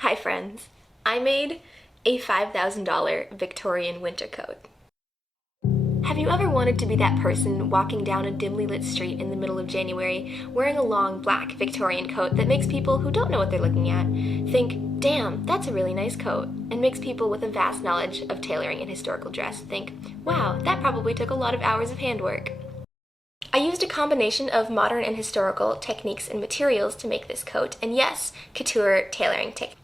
Hi friends, I made a $5,000 Victorian winter coat. Have you ever wanted to be that person walking down a dimly lit street in the middle of January wearing a long black Victorian coat that makes people who don't know what they're looking at think, damn, that's a really nice coat, and makes people with a vast knowledge of tailoring and historical dress think, wow, that probably took a lot of hours of handwork. I used a combination of modern and historical techniques and materials to make this coat, and yes, couture tailoring techniques.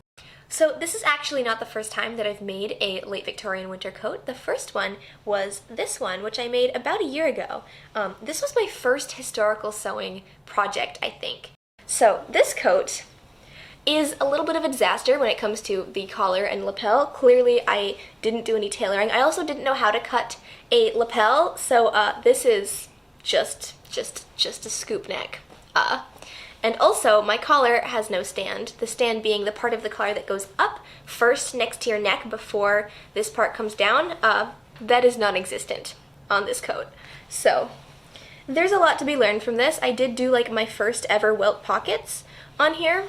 So this is actually not the first time that I've made a late Victorian winter coat. The first one was this one, which I made about a year ago. This was my first historical sewing project, I think. So this coat is a little bit of a disaster when it comes to the collar and lapel. Clearly I didn't do any tailoring. I also didn't know how to cut a lapel, so this is just a scoop neck. And also, my collar has no stand, the stand being the part of the collar that goes up first next to your neck before this part comes down. That is non-existent on this coat. So, there's a lot to be learned from this. I did do like my first ever welt pockets on here.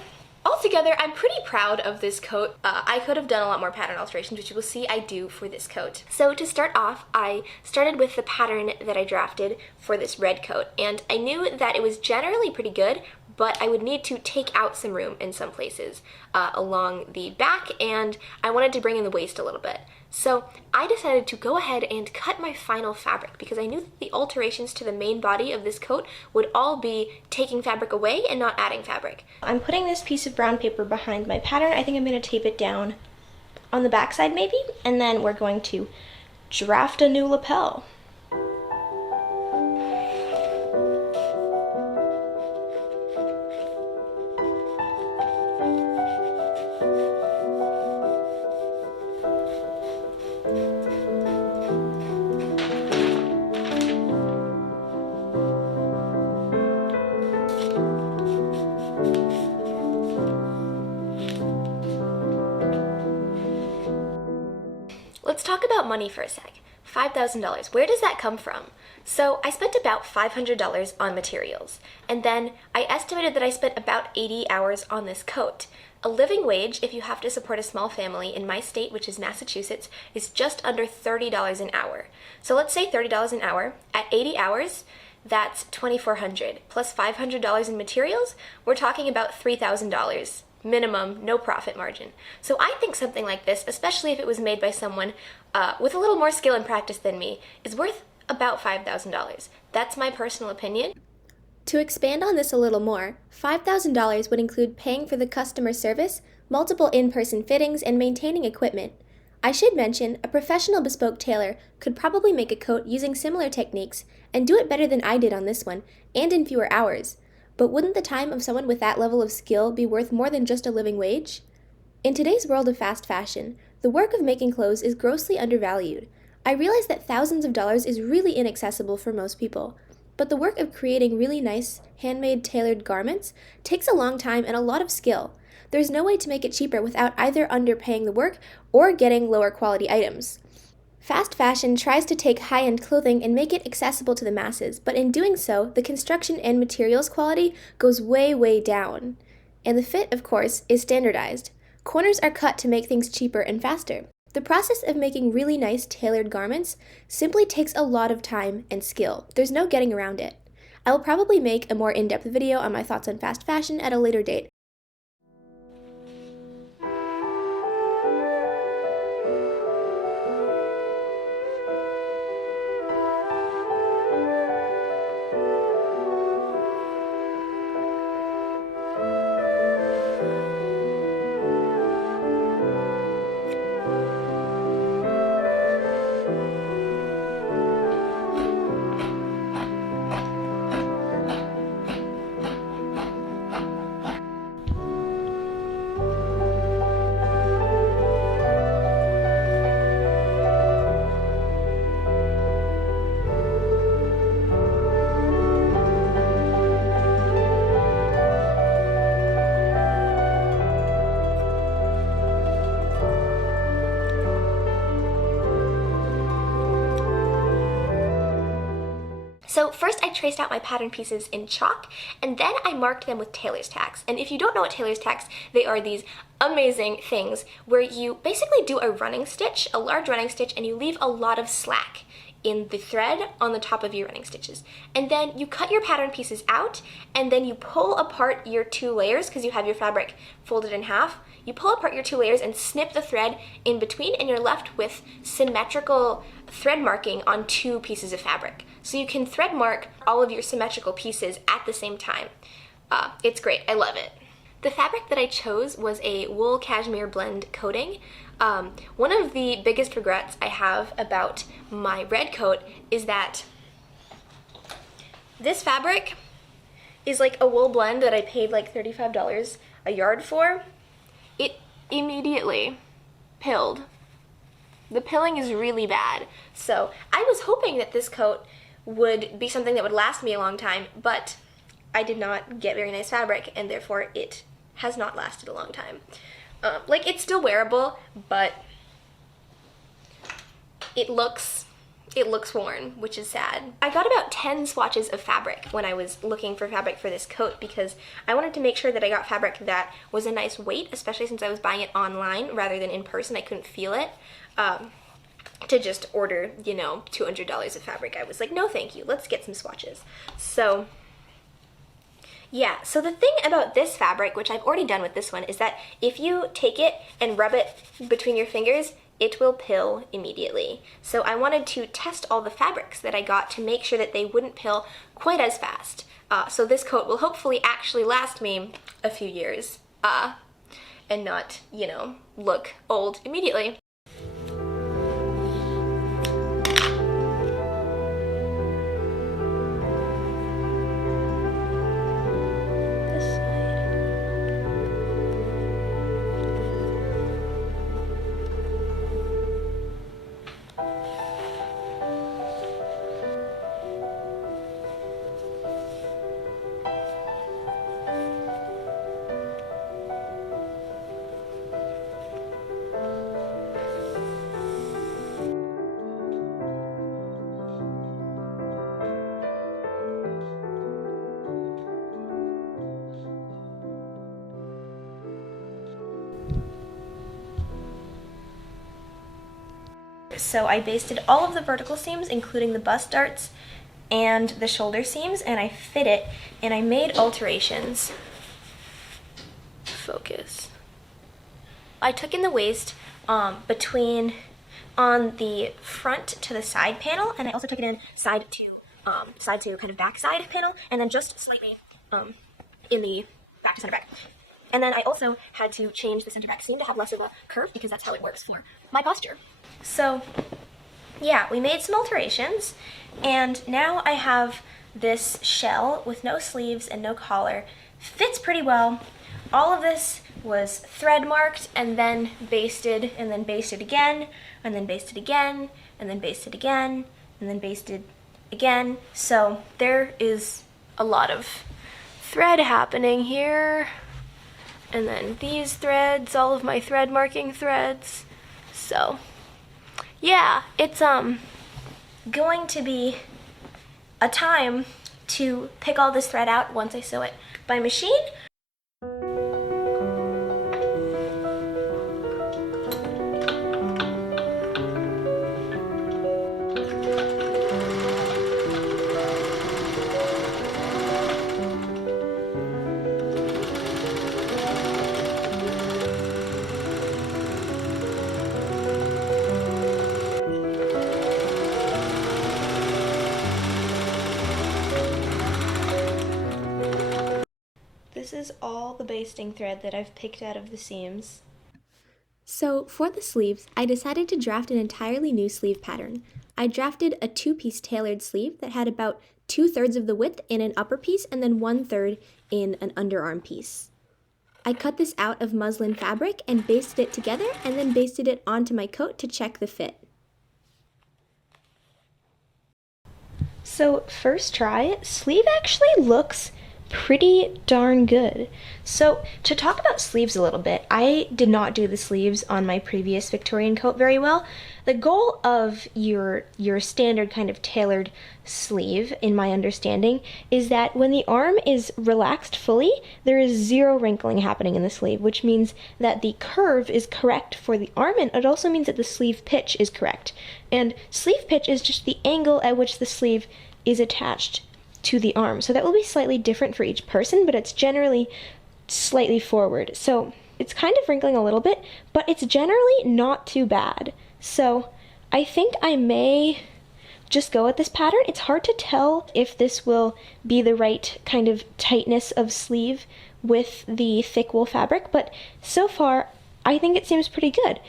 Altogether, I'm pretty proud of this coat. I could have done a lot more pattern alterations, which you will see I do for this coat. So to start off, I started with the pattern that I drafted for this red coat, and I knew that it was generally pretty good, but I would need to take out some room in some places along the back, and I wanted to bring in the waist a little bit. So I decided to go ahead and cut my final fabric because I knew that the alterations to the main body of this coat would all be taking fabric away and not adding fabric. I'm putting this piece of brown paper behind my pattern. I think I'm going to tape it down on the back side maybe, and then we're going to draft a new lapel. Let's talk about money for a sec. $5,000. Where does that come from? So I spent about $500 on materials, and then I estimated that I spent about 80 hours on this coat. A living wage, if you have to support a small family in my state, which is Massachusetts, is just under $30 an hour. So let's say $30 an hour. At 80 hours, that's $2,400 plus $500 in materials. We're talking about $3,000. Minimum, no profit margin. So I think something like this, especially if it was made by someone with a little more skill and practice than me, is worth about $5,000. That's my personal opinion. To expand on this a little more, $5,000 would include paying for the customer service, multiple in-person fittings, and maintaining equipment. I should mention, a professional bespoke tailor could probably make a coat using similar techniques and do it better than I did on this one, and in fewer hours. But wouldn't the time of someone with that level of skill be worth more than just a living wage? In today's world of fast fashion, the work of making clothes is grossly undervalued. I realize that thousands of dollars is really inaccessible for most people, but the work of creating really nice, handmade, tailored garments takes a long time and a lot of skill. There's no way to make it cheaper without either underpaying the work or getting lower quality items. Fast fashion tries to take high-end clothing and make it accessible to the masses, but in doing so, the construction and materials quality goes way, way down. And the fit, of course, is standardized. Corners are cut to make things cheaper and faster. The process of making really nice tailored garments simply takes a lot of time and skill. There's no getting around it. I will probably make a more in-depth video on my thoughts on fast fashion at a later date. So first I traced out my pattern pieces in chalk, and then I marked them with tailor's tacks. And if you don't know what tailor's tacks, they are these amazing things where you basically do a running stitch, a large running stitch, and you leave a lot of slack in the thread on the top of your running stitches. And then you cut your pattern pieces out, and then you pull apart your two layers because you have your fabric folded in half. You pull apart your two layers and snip the thread in between, and you're left with symmetrical thread marking on two pieces of fabric. So you can thread mark all of your symmetrical pieces at the same time. It's great, I love it. The fabric that I chose was a wool cashmere blend coating. One of the biggest regrets I have about my red coat is that this fabric is like a wool blend that I paid like $35 a yard for. It immediately pilled. The pilling is really bad. So I was hoping that this coat would be something that would last me a long time, but I did not get very nice fabric, and therefore it has not lasted a long time. Like, it's still wearable, but it looks worn, which is sad. I got about 10 swatches of fabric when I was looking for fabric for this coat because I wanted to make sure that I got fabric that was a nice weight, especially since I was buying it online rather than in person. I couldn't feel it. To just order, you know, $200 of fabric, I was like, no thank you, let's get some swatches. So yeah, so the thing about this fabric, which I've already done with this one, is that if you take it and rub it between your fingers, it will pill immediately. So I wanted to test all the fabrics that I got to make sure that they wouldn't pill quite as fast. So this coat will hopefully actually last me a few years and not, you know, look old immediately. So I basted all of the vertical seams, including the bust darts and the shoulder seams, and I fit it, and I made alterations. Focus. I took in the waist between on the front to the side panel, and I also took it in side to kind of back side panel, and then just slightly in the back to center back. And then I also had to change the center back seam to have less of a curve because that's how it works for my posture. So yeah, we made some alterations, and now I have this shell with no sleeves and no collar. Fits pretty well. All of this was thread marked and then basted, and then basted again, and then basted again, and then basted again, and then basted again. So there is a lot of thread happening here. And then these threads, all of my thread marking threads. So yeah, it's going to be a time to pick all this thread out once I sew it by machine. This is all the basting thread that I've picked out of the seams. So for the sleeves, I decided to draft an entirely new sleeve pattern. I drafted a two-piece tailored sleeve that had about 2/3 of the width in an upper piece and then 1/3 in an underarm piece. I cut this out of muslin fabric and basted it together and then basted it onto my coat to check the fit. So first try, sleeve actually looks pretty darn good. So to talk about sleeves a little bit, I did not do the sleeves on my previous Victorian coat very well. The goal of your standard kind of tailored sleeve, in my understanding, is that when the arm is relaxed fully, there is zero wrinkling happening in the sleeve, which means that the curve is correct for the arm, and it also means that the sleeve pitch is correct. And sleeve pitch is just the angle at which the sleeve is attached to the arm. So that will be slightly different for each person, but it's generally slightly forward. So it's kind of wrinkling a little bit, but it's generally not too bad. So I think I may just go with this pattern. It's hard to tell if this will be the right kind of tightness of sleeve with the thick wool fabric, but so far I think it seems pretty good.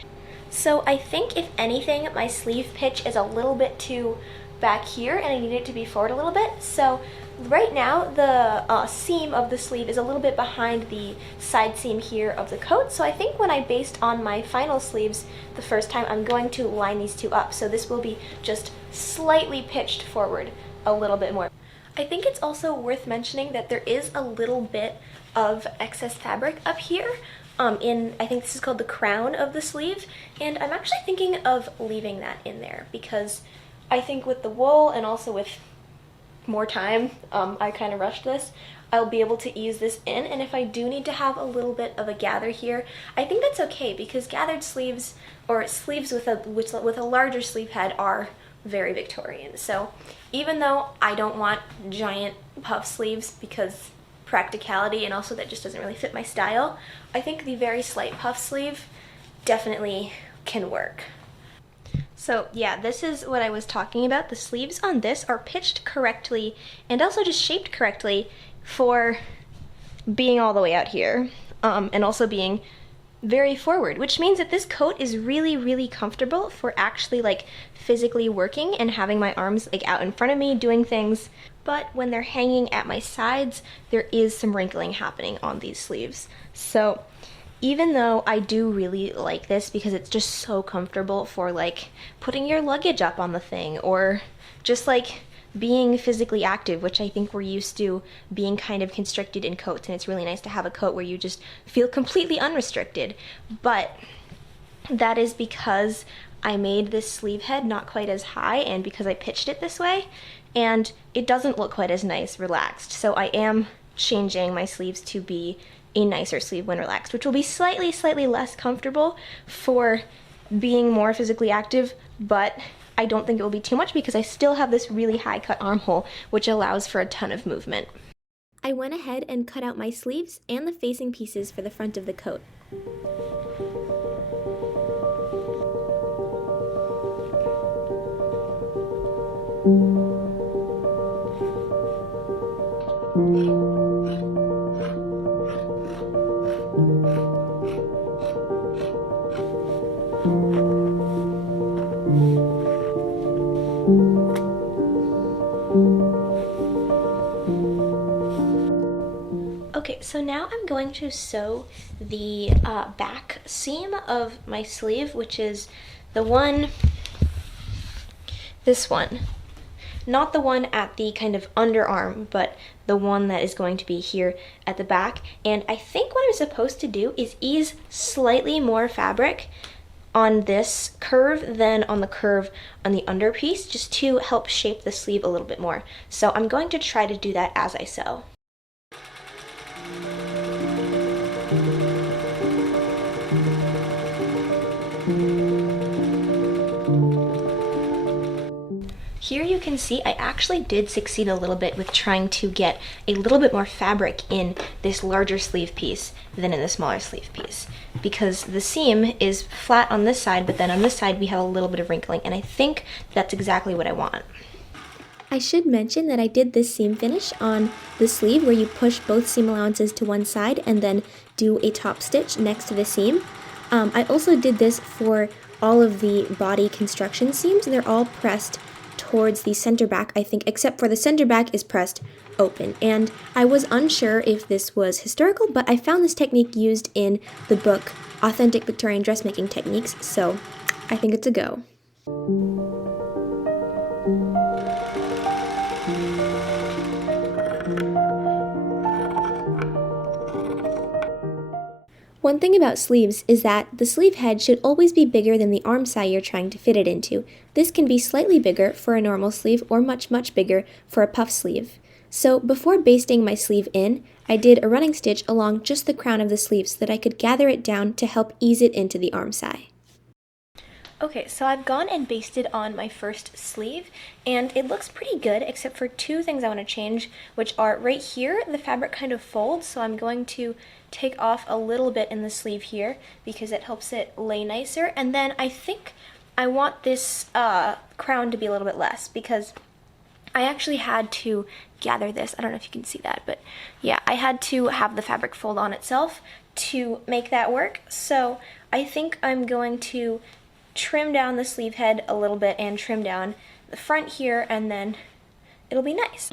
So I think if anything, my sleeve pitch is a little bit too back here and I need it to be forward a little bit. So right now the seam of the sleeve is a little bit behind the side seam here of the coat. So I think when I based on my final sleeves the first time, I'm going to line these two up. So this will be just slightly pitched forward a little bit more. I think it's also worth mentioning that there is a little bit of excess fabric up here. I think this is called the crown of the sleeve, and I'm actually thinking of leaving that in there because I think with the wool and also with more time, I kind of rushed this, I'll be able to ease this in, and if I do need to have a little bit of a gather here, I think that's okay because gathered sleeves or sleeves with a larger sleeve head are very Victorian. So even though I don't want giant puff sleeves because practicality and also that just doesn't really fit my style, I think the very slight puff sleeve definitely can work. So yeah, this is what I was talking about. The sleeves on this are pitched correctly and also just shaped correctly for being all the way out here, and also being very forward, which means that this coat is really, really comfortable for actually like physically working and having my arms like out in front of me doing things. But when they're hanging at my sides, there is some wrinkling happening on these sleeves. So even though I do really like this because it's just so comfortable for like putting your luggage up on the thing or just like being physically active, which I think we're used to being kind of constricted in coats, and it's really nice to have a coat where you just feel completely unrestricted. But that is because I made this sleeve head not quite as high and because I pitched it this way, and it doesn't look quite as nice relaxed. So I am changing my sleeves to be a nicer sleeve when relaxed, which will be slightly less comfortable for being more physically active, but I don't think it will be too much because I still have this really high cut armhole, which allows for a ton of movement. I went ahead and cut out my sleeves and the facing pieces for the front of the coat. Okay, so now I'm going to sew the back seam of my sleeve, which is the one, this one. Not the one at the kind of underarm, but the one that is going to be here at the back. And I think what I'm supposed to do is ease slightly more fabric on this curve than on the curve on the under piece, just to help shape the sleeve a little bit more. So I'm going to try to do that as I sew. Here you can see I actually did succeed a little bit with trying to get a little bit more fabric in this larger sleeve piece than in the smaller sleeve piece, because the seam is flat on this side, but then on this side we have a little bit of wrinkling, and I think that's exactly what I want. I should mention that I did this seam finish on the sleeve where you push both seam allowances to one side and then do a top stitch next to the seam. I also did this for all of the body construction seams. They're all pressed towards the center back, I think, except for the center back is pressed open. And I was unsure if this was historical, but I found this technique used in the book Authentic Victorian Dressmaking Techniques, so I think it's a go. One thing about sleeves is that the sleeve head should always be bigger than the arm side you're trying to fit it into. This can be slightly bigger for a normal sleeve or much bigger for a puff sleeve. So before basting my sleeve in, I did a running stitch along just the crown of the sleeve so that I could gather it down to help ease it into the arm side. Okay, so I've gone and basted on my first sleeve, and it looks pretty good, except for two things I want to change, which are right here, the fabric kind of folds, so I'm going to take off a little bit in the sleeve here, because it helps it lay nicer, and then I think I want this crown to be a little bit less, because I actually had to gather this. I don't know if you can see that, but yeah, I had to have the fabric fold on itself to make that work, so I think I'm going to trim down the sleeve head a little bit and trim down the front here, and then it'll be nice.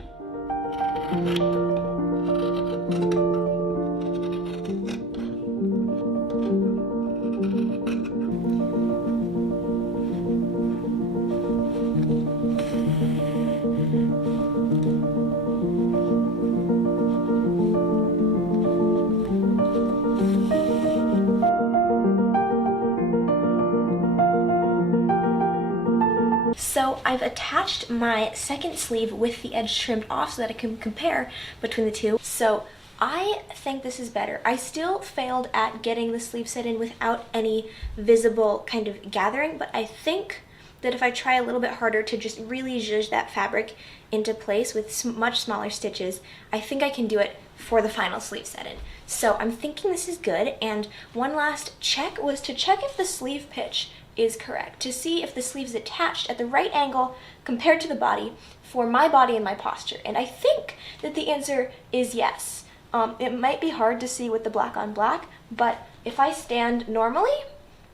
So I've attached my second sleeve with the edge trimmed off so that I can compare between the two. So I think this is better. I still failed at getting the sleeve set in without any visible kind of gathering, but I think that if I try a little bit harder to just really zhuzh that fabric into place with much smaller stitches, I think I can do it for the final sleeve set in. So I'm thinking this is good, and one last check was to check if the sleeve pitch is correct, to see if the sleeve is attached at the right angle compared to the body for my body and my posture. And I think that the answer is yes. It might be hard to see with the black on black, but if I stand normally,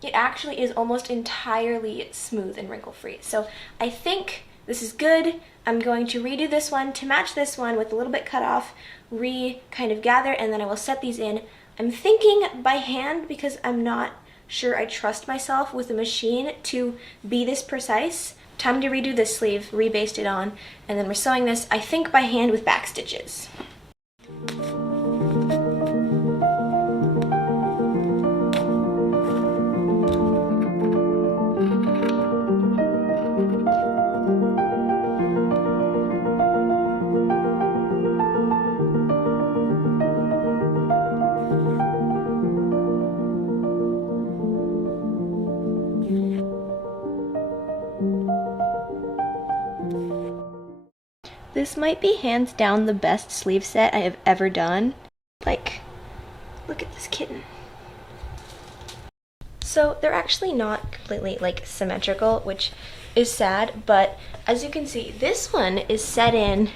it actually is almost entirely smooth and wrinkle free. So I think this is good. I'm going to redo this one to match this one with a little bit cut off, kind of gather, and then I will set these in. I'm thinking by hand because I'm not sure I trust myself with a machine to be this precise. Time to redo this sleeve, rebaste it on, and then we're sewing this, I think, by hand with back stitches. This might be hands down the best sleeve set I have ever done. Like, look at this kitten. So they're actually not completely like symmetrical, which is sad, but as you can see, this one is set in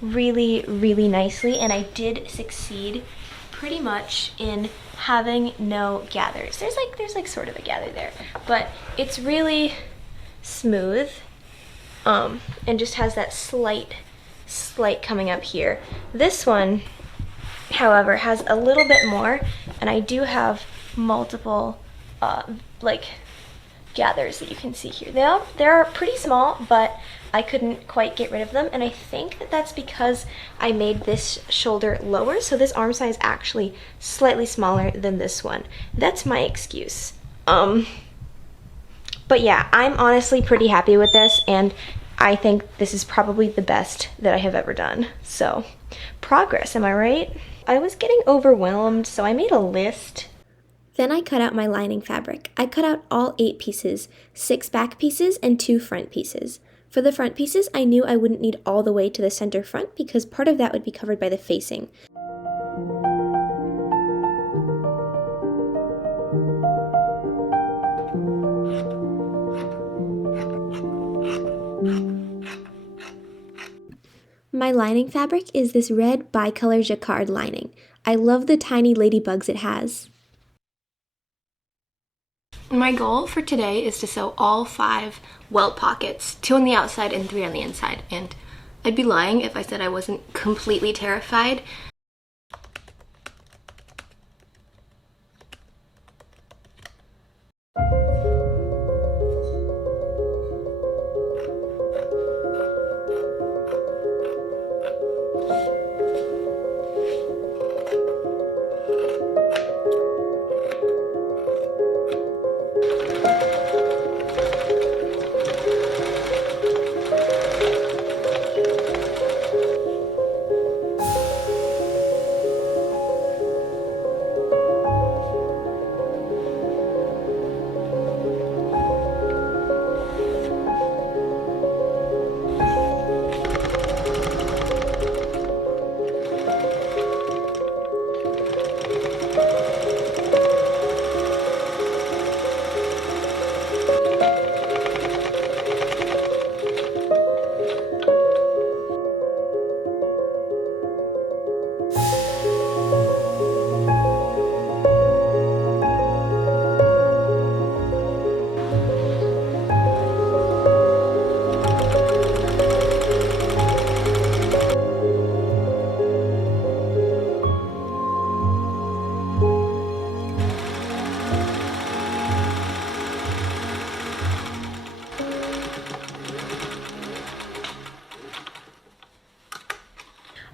really, really nicely, and I did succeed pretty much in having no gathers. There's like sort of a gather there, but it's really smooth. And just has that slight coming up here. This one, however, has a little bit more, and I do have multiple like gathers that you can see here. They're pretty small, but I couldn't quite get rid of them, and I think that that's because I made this shoulder lower, so this arm size is actually slightly smaller than this one. That's my excuse. But yeah, I'm honestly pretty happy with this, and I think this is probably the best that I have ever done. So, progress, am I right? I was getting overwhelmed, so I made a list. Then I cut out my lining fabric. I cut out all 8 pieces, 6 back pieces and 2 front pieces. For the front pieces, I knew I wouldn't need all the way to the center front because part of that would be covered by the facing. My lining fabric is this red bicolor jacquard lining. I love the tiny ladybugs it has. My goal for today is to sew all 5 welt pockets, 2 on the outside and 3 on the inside, and I'd be lying if I said I wasn't completely terrified.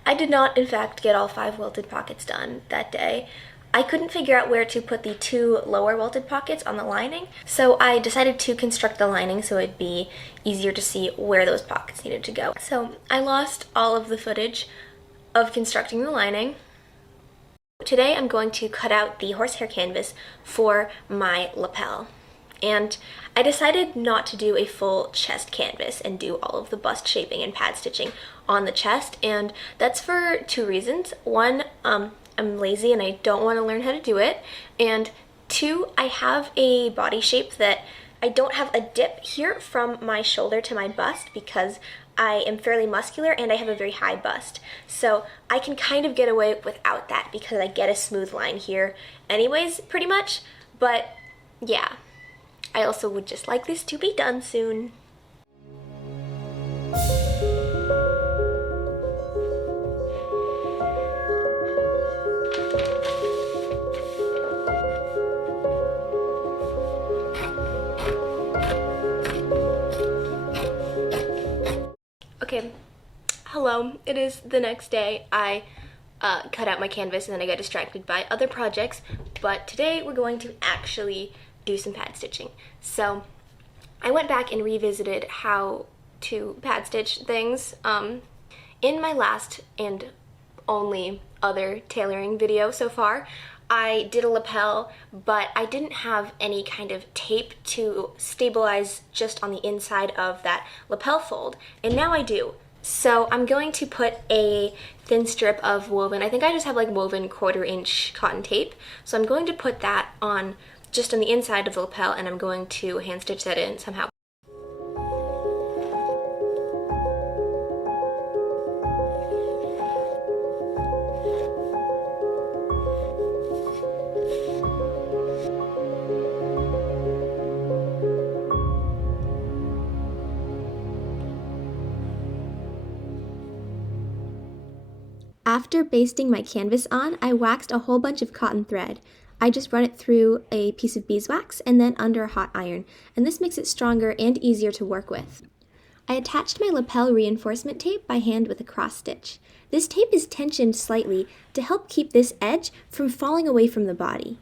I did not, in fact, get all 5 welted pockets done that day. I couldn't figure out where to put the 2 lower welted pockets on the lining, so I decided to construct the lining so it'd be easier to see where those pockets needed to go. So I lost all of the footage of constructing the lining. Today I'm going to cut out the horsehair canvas for my lapel. And I decided not to do a full chest canvas and do all of the bust shaping and pad stitching on the chest, and that's for 2 reasons. One, I'm lazy and I don't want to learn how to do it, and 2, I have a body shape that I don't have a dip here from my shoulder to my bust because I am fairly muscular and I have a very high bust. So I can kind of get away without that because I get a smooth line here anyways, pretty much. But yeah, I also would just like this to be done soon. Okay, hello, it is the next day. I cut out my canvas and then I got distracted by other projects, but today we're going to actually do some pad stitching. So I went back and revisited how to pad stitch things. In my last and only other tailoring video so far, I did a lapel, but I didn't have any kind of tape to stabilize just on the inside of that lapel fold, and now I do. So I'm going to put a thin strip of woven, I think I just have like woven 1/4 inch cotton tape, so I'm going to put that on just on the inside of the lapel, and I'm going to hand stitch that in somehow. After basting my canvas on, I waxed a whole bunch of cotton thread. I just run it through a piece of beeswax and then under a hot iron, and this makes it stronger and easier to work with. I attached my lapel reinforcement tape by hand with a cross stitch. This tape is tensioned slightly to help keep this edge from falling away from the body.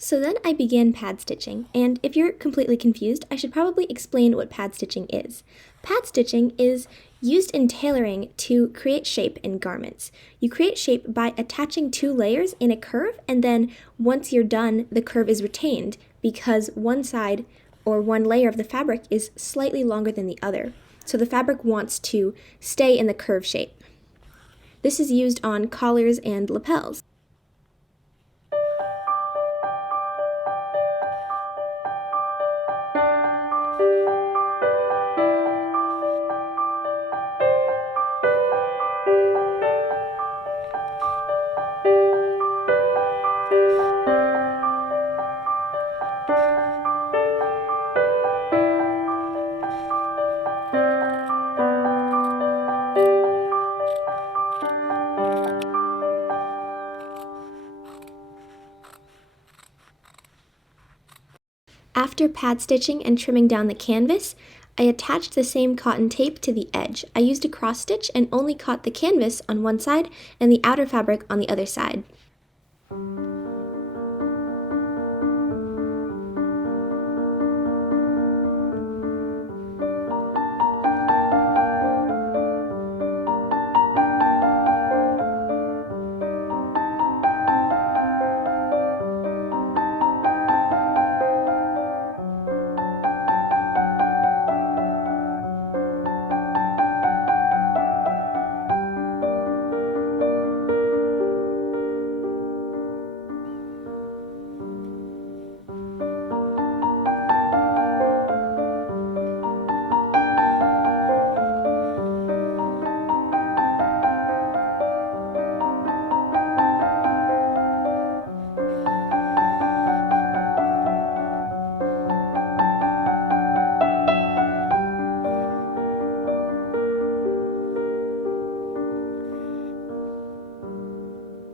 So then I began pad stitching, and if you're completely confused, I should probably explain what pad stitching is. Pad stitching is used in tailoring to create shape in garments. You create shape by attaching 2 layers in a curve, and then once you're done, the curve is retained because one side or one layer of the fabric is slightly longer than the other. So the fabric wants to stay in the curve shape. This is used on collars and lapels. After pad stitching and trimming down the canvas, I attached the same cotton tape to the edge. I used a cross stitch and only caught the canvas on one side and the outer fabric on the other side.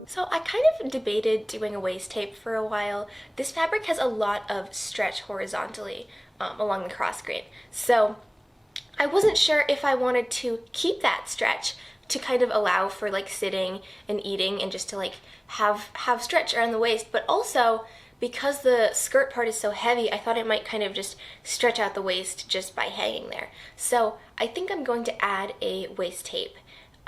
So I kind of debated doing a waist tape for a while. This fabric has a lot of stretch horizontally, along the cross grain. So I wasn't sure if I wanted to keep that stretch to kind of allow for like sitting and eating and just to like have stretch around the waist, but also because the skirt part is so heavy, I thought it might kind of just stretch out the waist just by hanging there. So I think I'm going to add a waist tape.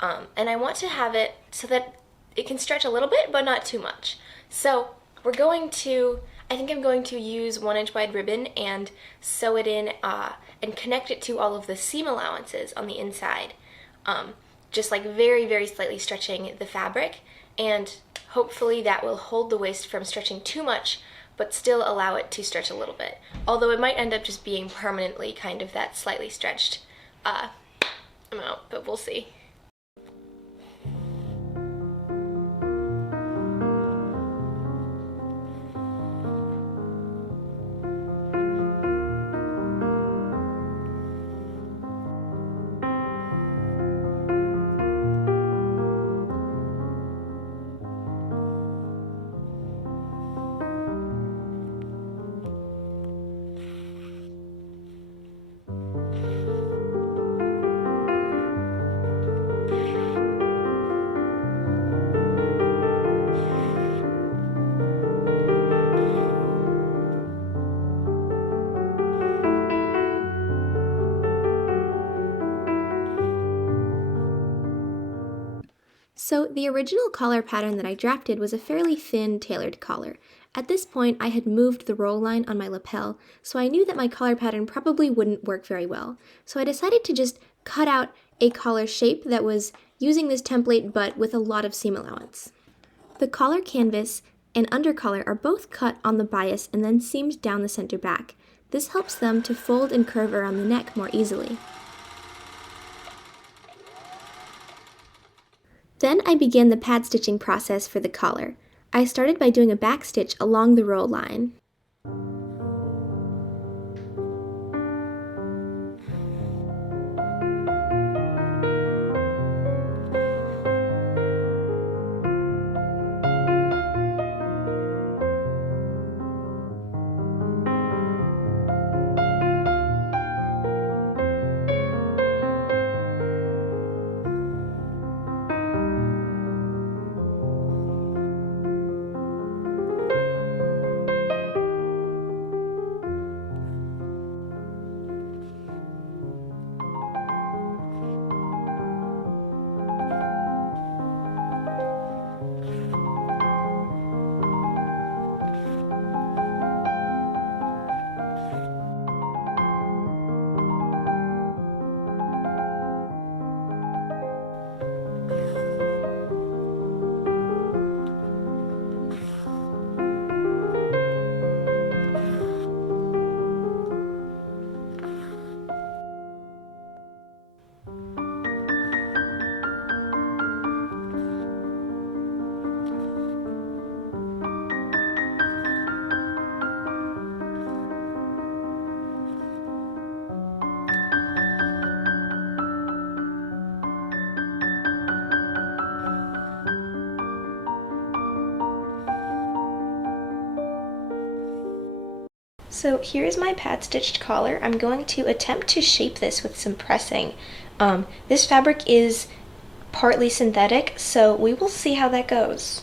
And I want to have it so that it can stretch a little bit, but not too much. So I think I'm going to use 1-inch wide ribbon and sew it in and connect it to all of the seam allowances on the inside. Just like very, very slightly stretching the fabric, and hopefully that will hold the waist from stretching too much, but still allow it to stretch a little bit. Although it might end up just being permanently kind of that slightly stretched amount, but we'll see. So the original collar pattern that I drafted was a fairly thin tailored collar. At this point, I had moved the roll line on my lapel, so I knew that my collar pattern probably wouldn't work very well. So I decided to just cut out a collar shape that was using this template but with a lot of seam allowance. The collar canvas and undercollar are both cut on the bias and then seamed down the center back. This helps them to fold and curve around the neck more easily. Then I began the pad stitching process for the collar. I started by doing a back stitch along the roll line. So here's my pad stitched collar. I'm going to attempt to shape this with some pressing. This fabric is partly synthetic, so we will see how that goes.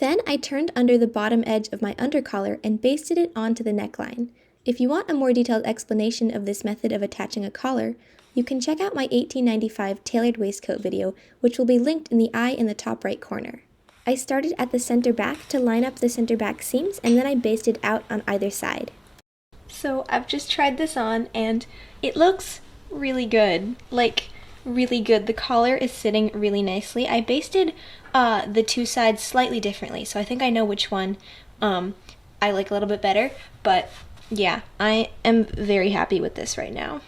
Then I turned under the bottom edge of my undercollar and basted it onto the neckline. If you want a more detailed explanation of this method of attaching a collar, you can check out my 1895 tailored waistcoat video, which will be linked in the eye in the top right corner. I started at the center back to line up the center back seams, and then I basted out on either side. So I've just tried this on and it looks really good. Really good. The collar is sitting really nicely. I basted the two sides slightly differently, so I think I know which one I like a little bit better, but yeah, I am very happy with this right now.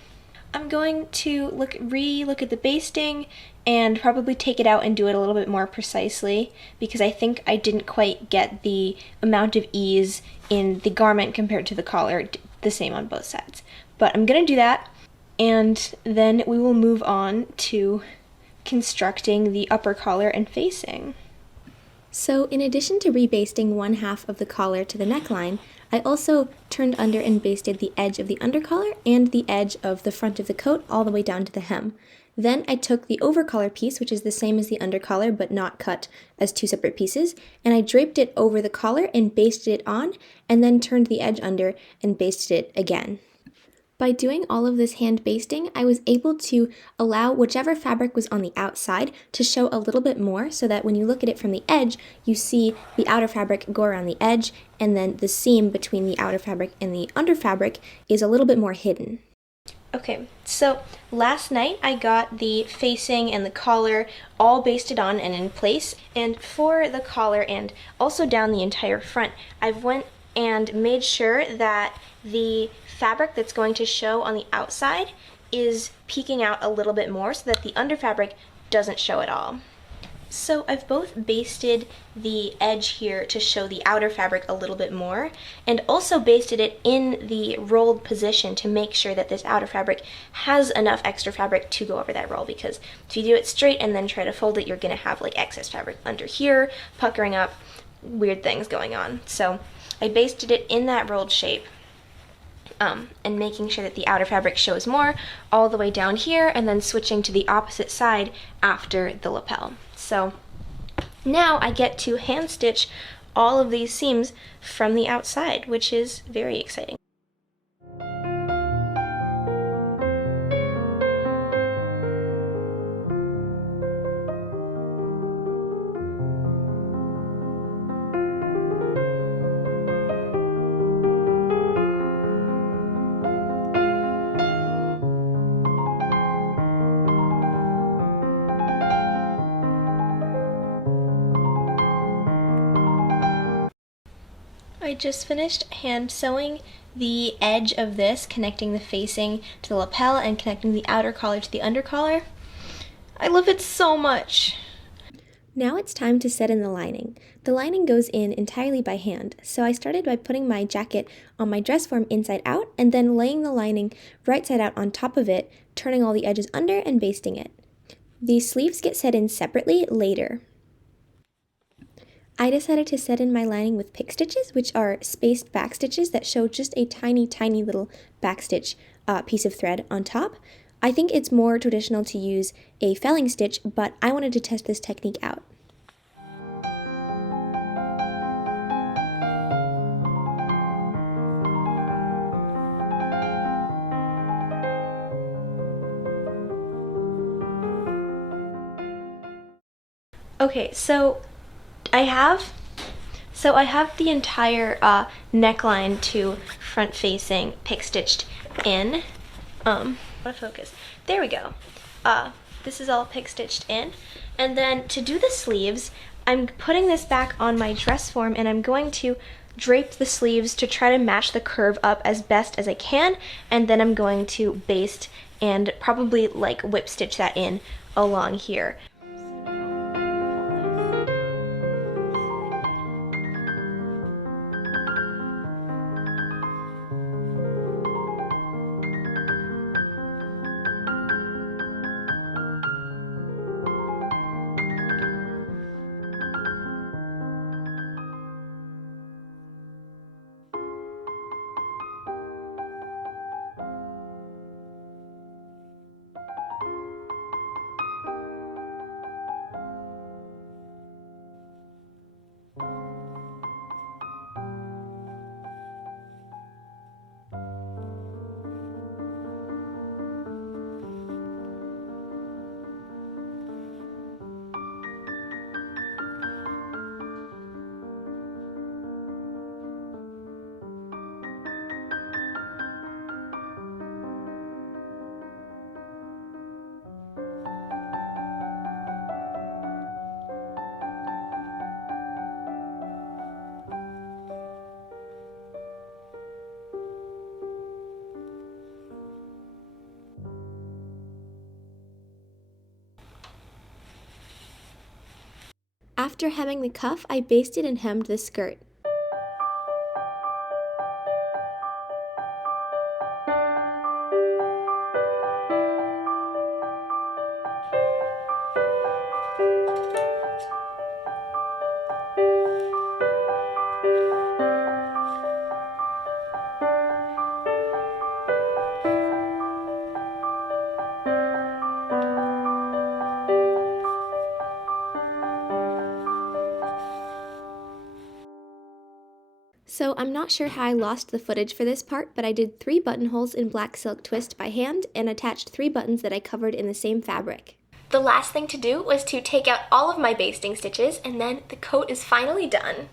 I'm going to look at the basting and probably take it out and do it a little bit more precisely, because I think I didn't quite get the amount of ease in the garment compared to the collar the same on both sides. But I'm gonna do that, and then we will move on to constructing the upper collar and facing. So in addition to rebasting one half of the collar to the neckline, I also turned under and basted the edge of the undercollar and the edge of the front of the coat all the way down to the hem. Then I took the overcollar piece, which is the same as the undercollar but not cut as two separate pieces, and I draped it over the collar and basted it on, and then turned the edge under and basted it again. By doing all of this hand basting, I was able to allow whichever fabric was on the outside to show a little bit more, so that when you look at it from the edge, you see the outer fabric go around the edge, and then the seam between the outer fabric and the under fabric is a little bit more hidden. Okay, so last night I got the facing and the collar all basted on and in place, and for the collar and also down the entire front, I went and made sure that the fabric that's going to show on the outside is peeking out a little bit more so that the under fabric doesn't show at all. So I've both basted the edge here to show the outer fabric a little bit more, and also basted it in the rolled position to make sure that this outer fabric has enough extra fabric to go over that roll, because if you do it straight and then try to fold it, you're gonna have like excess fabric under here, puckering up, weird things going on. So I basted it in that rolled shape, and making sure that the outer fabric shows more all the way down here, and then switching to the opposite side after the lapel. So now I get to hand stitch all of these seams from the outside, which is very exciting. I just finished hand sewing the edge of this, connecting the facing to the lapel and connecting the outer collar to the under collar. I love it so much. Now it's time to set in the lining. The lining goes in entirely by hand, so I started by putting my jacket on my dress form inside out, and then laying the lining right side out on top of it, turning all the edges under and basting it. The sleeves get set in separately later. I decided to set in my lining with pick stitches, which are spaced back stitches that show just a tiny, tiny little backstitch piece of thread on top. I think it's more traditional to use a felling stitch, but I wanted to test this technique out. Okay, so I have the entire neckline to front facing pick stitched in. Focus. There we go. This is all pick stitched in. And then to do the sleeves, I'm putting this back on my dress form, and I'm going to drape the sleeves to try to match the curve up as best as I can, and then I'm going to baste and probably like whip stitch that in along here. after hemming the cuff, I basted and hemmed the skirt. So I'm not sure how I lost the footage for this part, but I did 3 buttonholes in black silk twist by hand and attached 3 buttons that I covered in the same fabric. The last thing to do was to take out all of my basting stitches, and then the coat is finally done.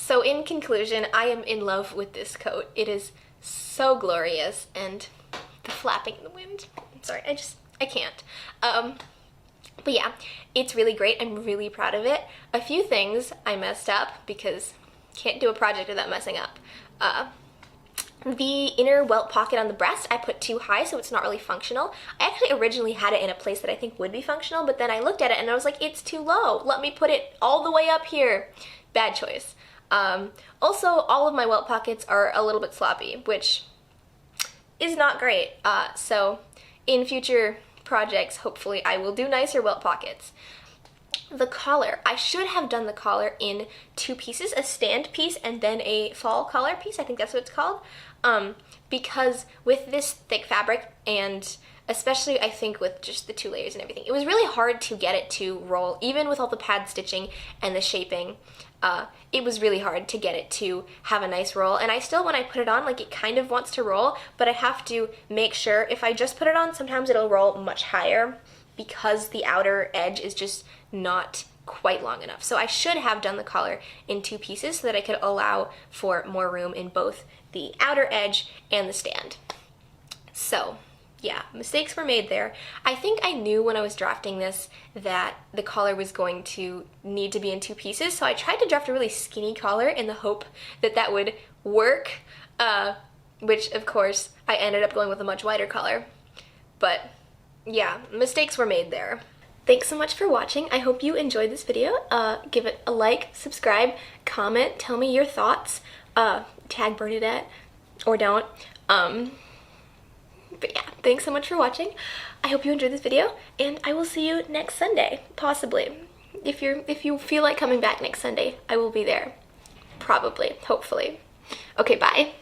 So in conclusion, I am in love with this coat. It is so glorious, and the flapping in the wind, I'm sorry, I can't. But yeah, it's really great. I'm really proud of it. A few things I messed up because can't do a project without messing up. The inner welt pocket on the breast I put too high, so it's not really functional. I actually originally had it in a place that I think would be functional, but then I looked at it and I was like, it's too low. Let me put it all the way up here. Bad choice. Also, all of my welt pockets are a little bit sloppy, which is not great. So in future projects, hopefully I will do nicer welt pockets. The collar, I should have done the collar in 2 pieces, a stand piece and then a fall collar piece, I think that's what it's called, because with this thick fabric, and especially I think with just the 2 layers and everything, it was really hard to get it to roll, even with all the pad stitching and the shaping. It was really hard to get it to have a nice roll, and I still, when I put it on, like, it kind of wants to roll, but I have to make sure, if I just put it on, sometimes it'll roll much higher because the outer edge is just not quite long enough. So I should have done the collar in 2 pieces so that I could allow for more room in both the outer edge and the stand. So yeah, mistakes were made there. I think I knew when I was drafting this that the collar was going to need to be in 2 pieces, so I tried to draft a really skinny collar in the hope that that would work, which of course I ended up going with a much wider collar. But yeah, mistakes were made there. Thanks so much for watching. I hope you enjoyed this video. Give it a like, subscribe, comment, tell me your thoughts, tag Bernadette, or don't. But yeah, thanks so much for watching. I hope you enjoyed this video, and I will see you next Sunday, possibly. If you feel like coming back next Sunday, I will be there. Probably, hopefully. Okay, bye.